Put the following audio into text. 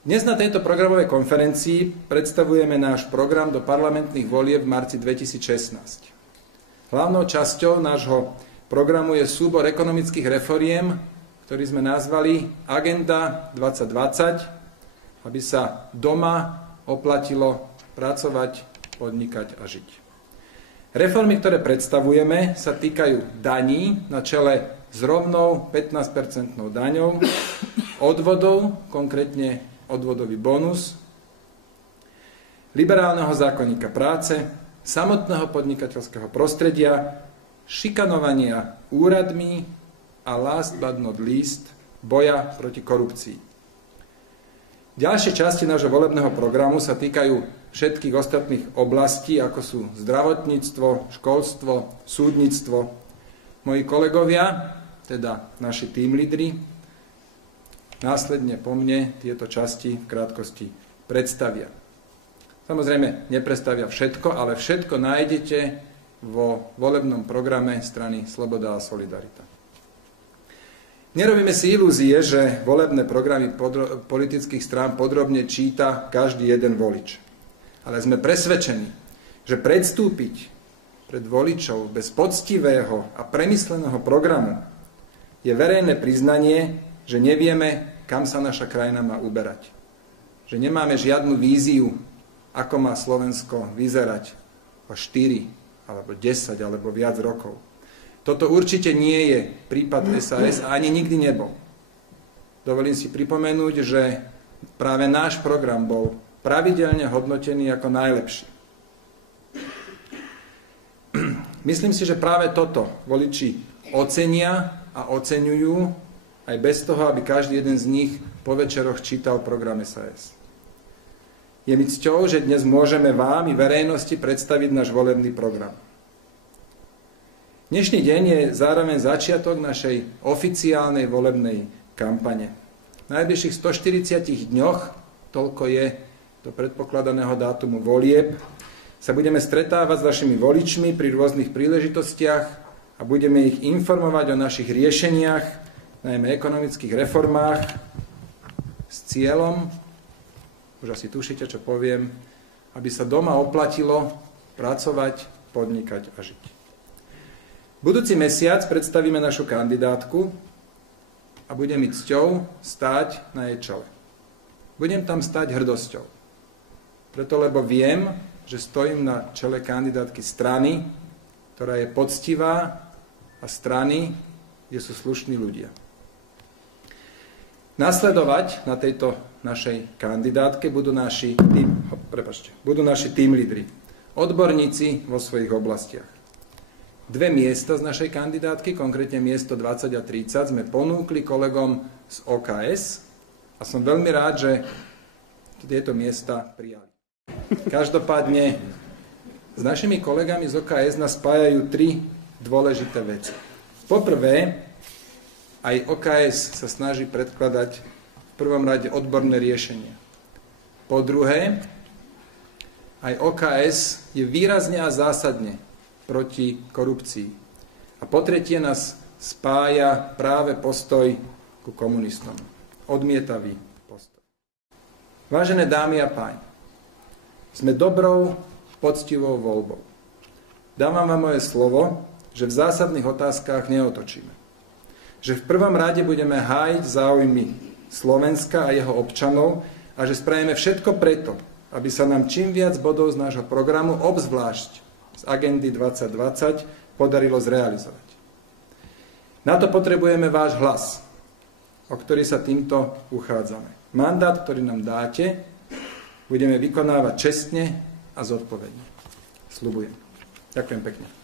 Dnes na tejto programovej konferencii predstavujeme náš program do parlamentných volieb v marci 2016. Hlavnou časťou nášho programu je súbor ekonomických reforiem, ktorý sme nazvali Agenda 2020, aby sa doma oplatilo pracovať, podnikať a žiť. Reformy, ktoré predstavujeme, sa týkajú daní na čele s rovnou 15% daňou, odvodov, konkrétne odvodový bonus, liberálneho zákonníka práce, samotného podnikateľského prostredia, šikanovania úradmi a last but not least boja proti korupcii. Ďalšie časti nášho volebného programu sa týkajú všetkých ostatných oblastí, ako sú zdravotníctvo, školstvo, súdnictvo. Moji kolegovia, teda naši team lídri, následne po mne tieto časti v krátkosti predstavia. Samozrejme, nepredstavia všetko, ale všetko nájdete vo volebnom programe strany Sloboda a Solidarita. Nerobíme si ilúzie, že volebné programy politických strán podrobne číta každý jeden volič. Ale sme presvedčení, že predstúpiť pred voličov bez poctivého a premysleného programu je verejné priznanie, že nevieme, kam sa naša krajina má uberať. Že nemáme žiadnu víziu, ako má Slovensko vyzerať o 4, alebo 10, alebo viac rokov. Toto určite nie je prípad SAS a ani nikdy nebol. Dovolím si pripomenúť, že práve náš program bol pravidelne hodnotený ako najlepší. Myslím si, že práve toto voliči ocenia a oceňujú aj bez toho, aby každý jeden z nich po večeroch čítal program SAS. Je mi cťou, že dnes môžeme vám i verejnosti predstaviť náš volebný program. Dnešný deň je zároveň začiatok našej oficiálnej volebnej kampane. V najbližších 140 dňoch, toľko je do predpokladaného dátumu volieb, sa budeme stretávať s vašimi voličmi pri rôznych príležitostiach a budeme ich informovať o našich riešeniach, najmä ekonomických reformách, s cieľom, už asi tušíte, čo poviem, aby sa doma oplatilo pracovať, podnikať a žiť. Budúci mesiac predstavíme našu kandidátku a bude mi cťou stáť na jej čele. Budem tam stáť hrdosťou. Preto, lebo viem, že stojím na čele kandidátky strany, ktorá je poctivá a strany, kde sú slušní ľudia. Nasledovať na tejto našej kandidátke budú naši team lídri, odborníci vo svojich oblastiach. 2 miesta z našej kandidátky, konkrétne miesto 20 a 30, sme ponúkli kolegom z OKS a som veľmi rád, že tieto miesta prijali. Každopádne s našimi kolegami z OKS nás spájajú 3 dôležité veci. Poprvé, aj OKS sa snaží predkladať v prvom rade odborné riešenia. Po druhé, aj OKS je výrazne a zásadne proti korupcii. A po tretie nás spája práve postoj ku komunistom. Odmietavý postoj. Vážené dámy a páni, sme dobrou, poctivou voľbou. Dávam vám moje slovo, že v zásadných otázkach neotočíme. Že v prvom rade budeme hájiť záujmy Slovenska a jeho občanov a že spravíme všetko preto, aby sa nám čím viac bodov z nášho programu, obzvlášť z agendy 2020, podarilo zrealizovať. Na to potrebujeme váš hlas, o ktorý sa týmto uchádzame. Mandát, ktorý nám dáte, budeme vykonávať čestne a zodpovedne. Sľubujem. Ďakujem pekne.